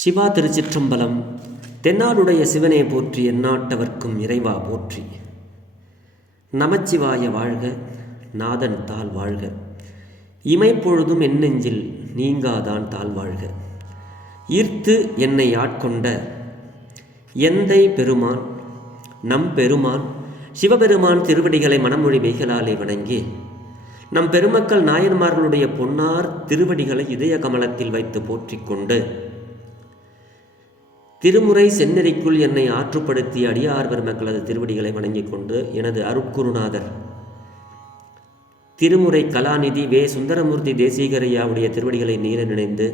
சிவா திருச்சிற்றம்பலம். தென்னாடுடைய சிவனே போற்றி, எந்நாட்டவர்க்கும் இறைவா போற்றி. நமச்சிவாய வாழ்க, நாதன் தாள் வாழ்க. இமைப்பொழுதும் என் நெஞ்சில் நீங்காதான் தாழ் வாழ்க. ஈர்த்து என்னை ஆட்கொண்ட எந்தை பெருமான் நம் பெருமான் சிவபெருமான் திருவடிகளை மனமொழி மெய்களாலே வணங்கி, நம் பெருமக்கள் நாயன்மார்களுடைய பொன்னார் திருவடிகளை இதய கமலத்தில் வைத்து போற்றிக்கொண்டு, திருமுறை செந்நெறிக்குள் என்னை ஆற்றுப்படுத்திய அடியார் பெருமக்களது திருவடிகளை வணங்கிக் கொண்டு, எனது அருட்குருநாதர் திருமுறை கலாநிதி வே சுந்தரமூர்த்தி தேசிகரையாவுடைய திருவடிகளை நீர நினைந்து,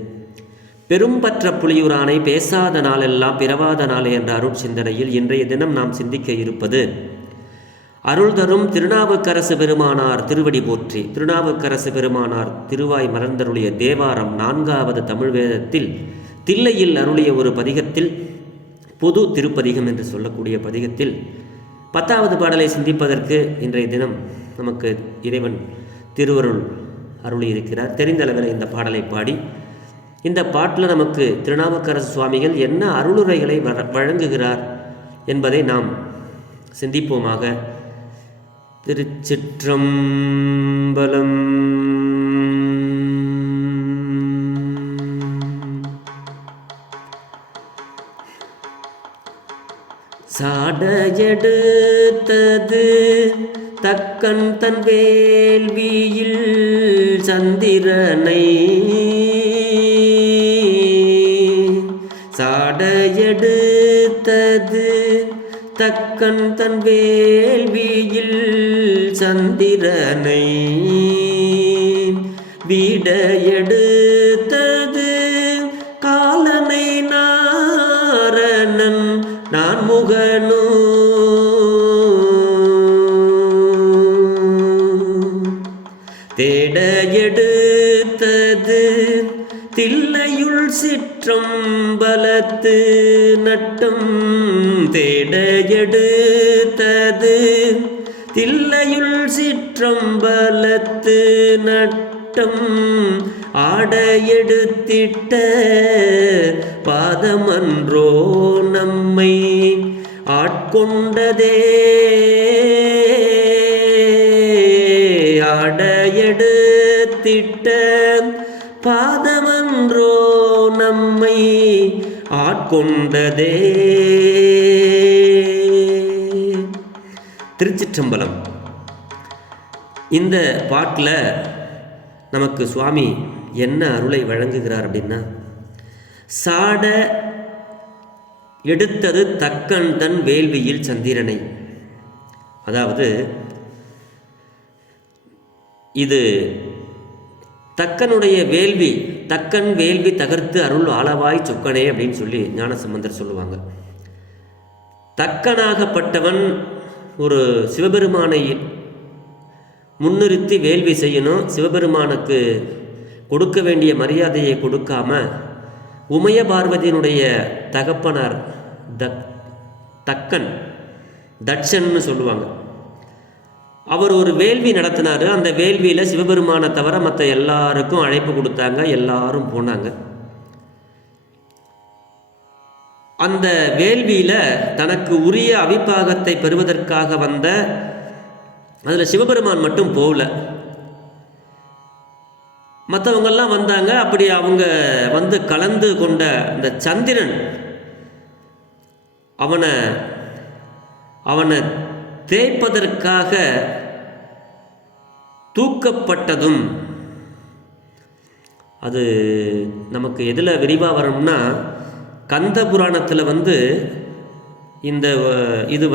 பெரும்பற்ற புலியூரானை பேசாத நாளெல்லாம் பிறவாத நாளே என்ற அருட்சிந்தனையில் இன்றைய தினம் நாம் சிந்திக்க இருப்பது அருள் தரும் திருநாவுக்கரசு பெருமானார் திருவடி போற்றி. திருநாவுக்கரசு பெருமானார் திருவாய் மலர்ந்தருளிய தேவாரம் 4வது தமிழ் வேதத்தில் தில்லையில் அருளிய ஒரு பதிகத்தில், பொது திருப்பதிகம் என்று சொல்லக்கூடிய பதிகத்தில் 10வது பாடலை சிந்திப்பதற்கு இன்றைய தினம் நமக்கு இறைவன் திருவருள் அருளியிருக்கிறார். தெரிந்தளவில் இந்த பாடலை பாடி, இந்த பாட்டில் நமக்கு திருநாவுக்கரசு சுவாமிகள் என்ன அருளுரைகளை வழங்குகிறார் என்பதை நாம் சிந்திப்போமாக. திருச்சிற்றம்பலம். சாடையெடுத்தது தக்கன் தன் வேள்வியில் சந்திரனை, சாடையெடுத்தது தக்கன் தன் வேள்வியில் சந்திரனை, வீடையெடுத்தது காலனை நாரணன் நான் முகனு, தேடையெடுத்தது தில்லையுள் சிற்றம்பலத்து நட்டம், தேடையெடுத்தது தில்லையுள் சிற்றம்பலத்து நட்டம், ஆடையெடுத்திட்ட பாதமன்றோ நம்மை ஆட்கொண்டதே, ஆடையெடுத்திட்ட பாதமன்றோ நம்மை ஆட்கொண்டதே. திருச்சிற்றம்பலம். இந்த பாட்டில் நமக்கு சுவாமி என்ன அருளை வழங்குகிறார் அப்படின்னா, சாட எடுத்தது தக்கன் தன் வேள்வியில் சந்திரனை. அதாவது இது தக்கனுடைய வேள்வி, தக்கன் வேள்வி தகர்த்து அருள் ஆளவாய் சொக்கனே அப்படின்னு சொல்லி ஞானசம்பந்தர் சொல்லுவாங்க. தக்கனாகப்பட்டவன் ஒரு சிவபெருமானை முன்னிறுத்தி வேள்வி செய்யணும். சிவபெருமானுக்கு கொடுக்க வேண்டிய மரியாதையை கொடுக்காம உமைய பார்வதியினுடைய தகப்பனார் தக்கன், தட்சன்னு சொல்லுவாங்க, அவர் ஒரு வேள்வி நடத்தினார். அந்த வேள்வியில் சிவபெருமானை தவிர மற்ற எல்லாருக்கும் அழைப்பு கொடுத்தாங்க, எல்லாரும் போனாங்க. அந்த வேள்வியில் தனக்கு உரிய அவிப்பாகத்தை பெறுவதற்காக வந்த, அதில் சிவபெருமான் மட்டும் போகல, மற்றவங்கெல்லாம் வந்தாங்க. அப்படி அவங்க வந்து கலந்து கொண்ட அந்த சந்திரன் அவனை தேய்ப்பதற்காக தூக்கப்பட்டதும், அது நமக்கு எதில் விரிவாக வரணும்னா, கந்த புராணத்தில் இது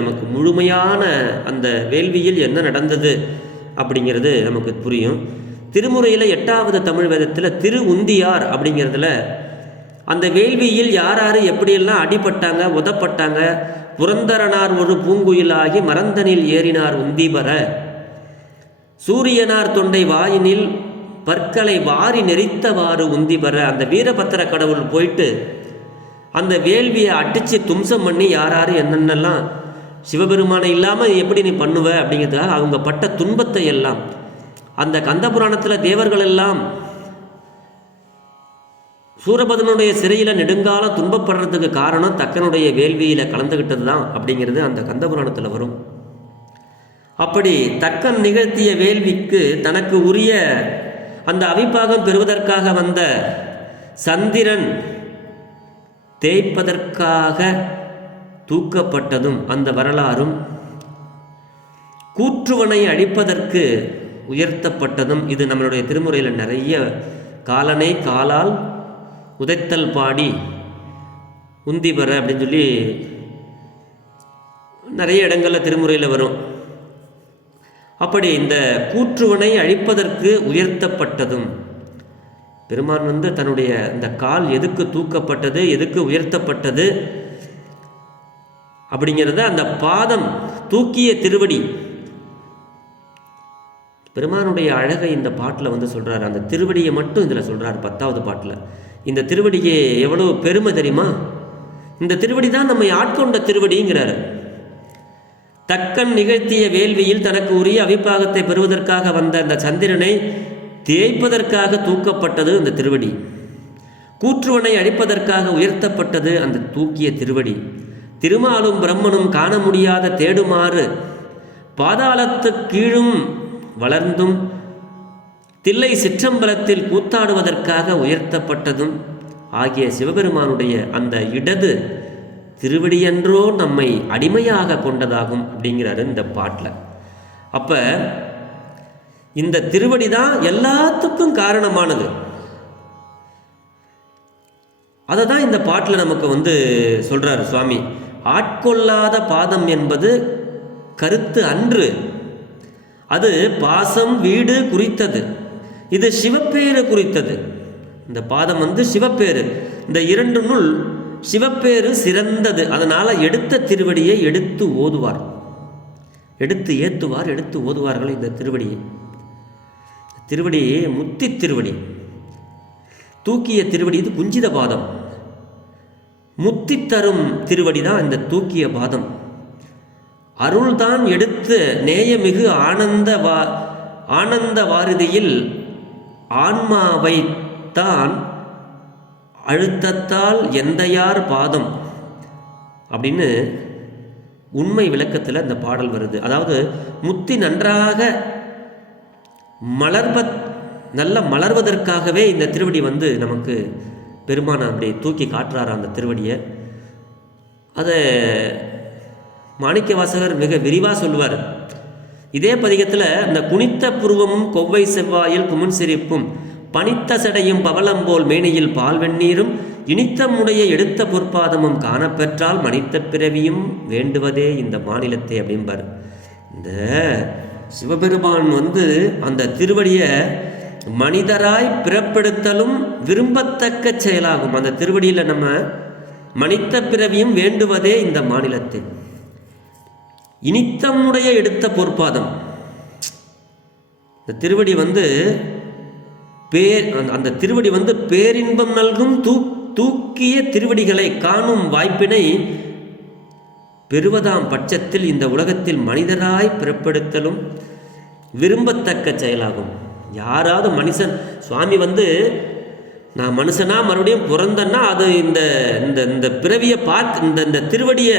நமக்கு முழுமையான அந்த வேள்வியில் என்ன நடந்தது அப்படிங்கிறது நமக்கு புரியும். திருமுறையில் 8வது தமிழ் வேதத்தில் திரு உந்தியார் அப்படிங்கிறதுல அந்த வேள்வியில் யார் யார் எப்படியெல்லாம் அடிபட்டாங்க, உதப்பட்டாங்க. புரந்தரனார் ஒரு பூங்குயிலாகி மரந்தனில் ஏறினார் உந்திபர, சூரியனார் தொண்டை வாயினில் பற்களை வாரி நெறித்தவாறு உந்திபர. அந்த வீரபத்திர கடவுள் போயிட்டு அந்த வேள்வியை அடித்து தும்சம் பண்ணி யார் யார் என்னென்னலாம் சிவபெருமானை இல்லாமல் எப்படி நீ பண்ணுவ அப்படிங்கிறதுக்காக அவங்க பட்ட துன்பத்தை எல்லாம் அந்த கந்த புராணத்தில் தேவர்கள் எல்லாம் சூரபதனுடைய சிறையில் நெடுங்காலம் துன்பப்படுறதுக்கு காரணம் தக்கனுடைய வேள்வியில் கலந்துக்கிட்டது தான் அப்படிங்கிறது அந்த கந்தபுராணத்தில் வரும். அப்படி தக்கன் நிகழ்த்திய வேள்விக்கு தனக்கு உரிய அந்த அவிப்பாகம் பெறுவதற்காக வந்த சந்திரன் தேய்ப்பதற்காக தூக்கப்பட்டதும் அந்த வரலாறும், கூற்றுவனை அழிப்பதற்கு உயர்த்தப்பட்டதும், இது நம்மளுடைய திருமுறையில் நிறைய காலனை காலால் உதைத்தல் பாடி உந்திபர அப்படின்னு சொல்லி நிறைய இடங்களில் திருமுறையில் வரும். அப்படி இந்த கூற்றுவனை அழிப்பதற்கு உயர்த்தப்பட்டதும், பெருமான் தன்னுடைய இந்த கால் எதுக்கு தூக்கப்பட்டது, எதுக்கு உயர்த்தப்பட்டது அப்படிங்கிறத அந்த பாதம் தூக்கிய திருவடி, பெருமானுடைய அழகை இந்த பாட்டில் சொல்கிறார். அந்த திருவடியை மட்டும் இதில் சொல்கிறார் 10வது பாட்டில். இந்த திருவடிக்கு எவ்வளோ பெருமை தெரியுமா? இந்த திருவடி தான் நம்மை ஆட்கொண்ட திருவடிங்கிறார். தக்கன் நிகழ்த்திய வேள்வியில் தனக்கு உரிய அவிப்பாகத்தை பெறுவதற்காக வந்த அந்த சந்திரனை தேய்ப்பதற்காக தூக்கப்பட்டது அந்த திருவடி. கூற்றுவனை அழிப்பதற்காக உயர்த்தப்பட்டது அந்த தூக்கிய திருவடி. திருமாலும் பிரம்மனும் காண முடியாத தேடுமாறு பாதாளத்து கீழும் வளர்ந்தும் தில்லை சிற்றம்பலத்தில் கூத்தாடுவதற்காக உயர்த்தப்பட்டதும் ஆகிய சிவபெருமானுடைய அந்த இடது திருவடியன்றோ நம்மை அடிமையாக கொண்டதாகும் அப்படிங்கிறாரு இந்த பாட்டில். அப்போ இந்த திருவடி தான் எல்லாத்துக்கும் காரணமானது. அதை தான் இந்த பாட்டில் நமக்கு சொல்கிறார் சுவாமி. ஆட்கொள்ளாத பாதம் என்பது கருத்து அன்று, அது பாசம் வீடு குறித்தது, இது சிவப்பேறு குறித்தது. இந்த பாதம் சிவப்பேறு, இந்த 2 சிவப்பேறு சிறந்தது. அதனால் எடுத்த திருவடியை எடுத்து ஓதுவார், எடுத்து ஏற்றுவார், எடுத்து ஓதுவார்கள். இந்த திருவடியை, திருவடி முத்தி திருவடி, தூக்கிய திருவடி இது குஞ்சித பாதம். முத்தி தரும் திருவடி தான் இந்த தூக்கிய பாதம். அருள்தான் எடுத்து நேயமிகு ஆனந்த வாரிதியில் ஆன்மாவை தான் அழுத்தத்தால் எந்தையார் பாதம் அப்படின்னு உண்மை விளக்கத்தில் இந்த பாடல் வருது. அதாவது முத்தி நன்றாக நல்ல மலர்வதற்காகவே இந்த திருவடி நமக்கு பெருமானை அப்படி தூக்கி காட்டுறாரு அந்த திருவடியை. அதை மாணிக்க வாசகர் மிக விரிவாக சொல்லுவார். இதே பதிகத்தில் இந்த குனித்த புருவமும் கொவ்வை செவ்வாயில் குமுன் சிரிப்பும் பனித்த சடையும் பவளம்போல் மேனியில் பால் வெந்நீரும் இனித்தமுடைய எடுத்த பொற்பாதமும் காணப்பெற்றால் மனித்த பிறவியும் வேண்டுவதே இந்த மாநிலத்தை அப்படிம்பார். இந்த சிவபெருமான் அந்த திருவடியை மனிதராய் பிறப்பெடுத்தலும் விரும்பத்தக்க செயலாகும். அந்த திருவடியில் நம்ம மனித பிறவியும் வேண்டுவதே இந்த மாநிலத்தை. இனித்தமுடைய எடுத்த பொற்பாதம், இந்த திருவடி அந்த திருவடி பேரின்பம் நல்கும் தூக்கிய திருவடிகளை காணும் வாய்ப்பினை பெறுவதாம் பட்சத்தில் இந்த உலகத்தில் மனிதராய் பிறப்பெடுத்தலும் விரும்பத்தக்க செயலாகும். யாராவது மனுஷன் சுவாமி நான் மனுஷனா மறுபடியும் பிறந்தேன்னா அது இந்த இந்த பிறவியை பார்த்து இந்த திருவடியை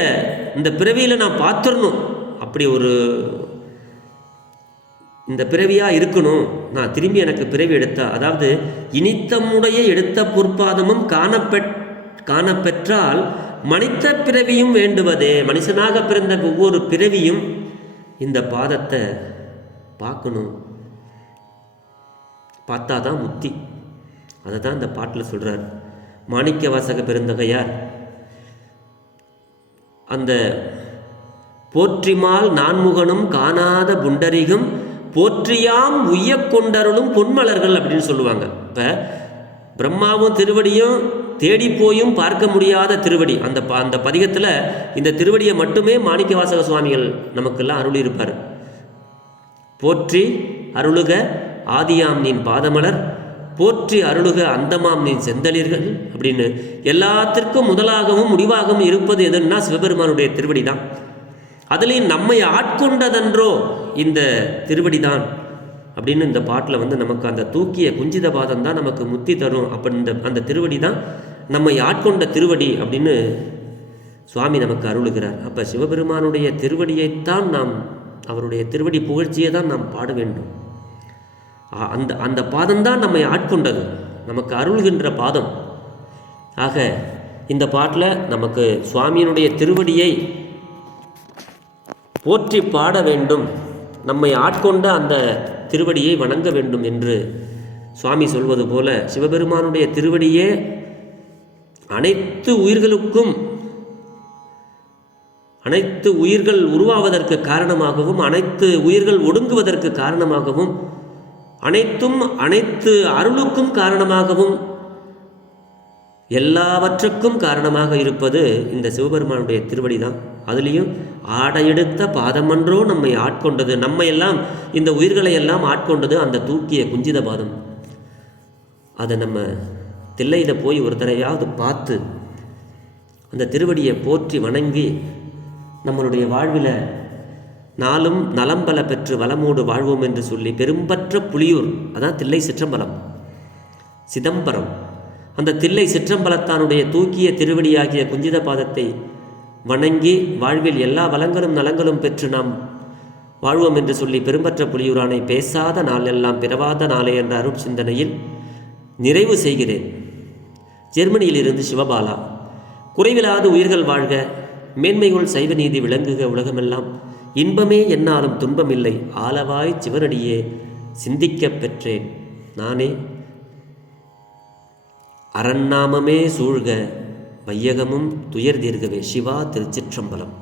இந்த பிறவியில் நான் பார்த்துடணும், அப்படி ஒரு இந்த பிறவியாக இருக்கணும், நான் திரும்பி எனக்கு பிறவி எடுத்தா, அதாவது இனித்தமுடைய எடுத்த பொற்பாதமும் காணப்பெற்றால் மனித பிறவியும் வேண்டுவதே. மனுஷனாக பிறந்த ஒவ்வொரு பிறவியும் இந்த பாதத்தை பார்க்கணும், பார்த்தா தான் முத்தி. அதை தான் இந்த பாட்டில் சொல்கிறார் மாணிக்க வாசக பெருந்தகையார். அந்த போற்றிமால் நான்முகனும் காணாத புண்டரிகம் போற்றியாம் உய்ய கொண்டருளும் பொன்மலர்கள் அப்படின்னு சொல்லுவாங்க. இப்போ பிரம்மாவும் திருவடியும் தேடி போயும் பார்க்க முடியாத திருவடி, அந்த பதிகத்தில் இந்த திருவடியை மட்டுமே மாணிக்க வாசக சுவாமிகள் நமக்கெல்லாம் அருளியிருப்பார். போற்றி அருளுக ஆதியாம் நீன் பாதமலர், போற்றி அருளுக அந்தமாம் நீன் செந்தளிர்கள் அப்படின்னு எல்லாத்திற்கும் முதலாகவும் முடிவாகவும் இருப்பது எதுன்னா சிவபெருமானுடைய திருவடி தான். அதுலேயும் நம்மை ஆட்கொண்டதன்றோ இந்த திருவடி தான் அப்படின்னு இந்த பாட்டில் வந்து நமக்கு அந்த தூக்கிய குஞ்சித பாதம் தான் நமக்கு முத்தி தரும். அப்போ அந்த திருவடி தான் நம்மை ஆட்கொண்ட திருவடி அப்படின்னு சுவாமி நமக்கு அருளுகிறார். அப்போ சிவபெருமானுடைய திருவடியைத்தான் நாம், அவருடைய திருவடி புகழ்ச்சியை தான் நாம் பாட வேண்டும். அந்த பாதம்தான் நம்மை ஆட்கொண்டது, நமக்கு அருள்கின்ற பாதம். ஆக இந்த பாட்டில் நமக்கு சுவாமியினுடைய திருவடியை போற்றி பாட வேண்டும், நம்மை ஆட்கொண்ட அந்த திருவடியை வணங்க வேண்டும் என்று சுவாமி சொல்வது போல, சிவபெருமானுடைய திருவடியே அனைத்து உயிர்களுக்கும், அனைத்து உயிர்கள் உருவாவதற்கு காரணமாகவும், அனைத்து உயிர்கள் ஒடுங்குவதற்கு காரணமாகவும், அனைத்து அருளுக்கும் காரணமாகவும், எல்லாவற்றுக்கும் காரணமாக இருப்பது இந்த சிவபெருமானுடைய திருவடி தான். அதுலேயும் ஆடையெடுத்த பாதமன்றோ நம்மை ஆட்கொண்டது, நம்மை எல்லாம், இந்த உயிர்களை எல்லாம் ஆட்கொண்டது அந்த தூக்கிய குஞ்சித பாதம். அதை நம்ம தில்லையில் போய் ஒரு தடவையாவது பார்த்து அந்த திருவடியை போற்றி வணங்கி நம்மளுடைய வாழ்வில் நாளும் நலம்பல பெற்று வளமோடு வாழ்வோம் என்று சொல்லி, பெரும்பற்ற புலியூர், அதான் தில்லை சிற்றம்பலம், சிதம்பரம், அந்த தில்லை சிற்றம்பலத்தானுடைய தூக்கிய திருவடியாகிய குஞ்சித பாதத்தை வணங்கி வாழ்வில் எல்லா வளங்களும் நலங்களும் பெற்று நாம் வாழ்வோம் என்று சொல்லி, பெரும்பற்ற புலியூரானை பேசாத நாளெல்லாம் பிறவாத நாளே என்ற அருட்சிந்தனையில் நிறைவு செய்கிறேன். ஜெர்மனியிலிருந்து சிவபாலா. குறைவில்லாத உயிர்கள் வாழ்க, மேன்மைகள் சைவ நீதி விளங்குக உலகமெல்லாம், இன்பமே என்னாலும் துன்பமில்லை, ஆலவாய் சிவனடியே சிந்திக்கப் பெற்றேன் நானே, அரண்நாமமே சூழ்க வையகமும் துயர் தீர்கவே. சிவா திருச்சிற்றம்பலம்.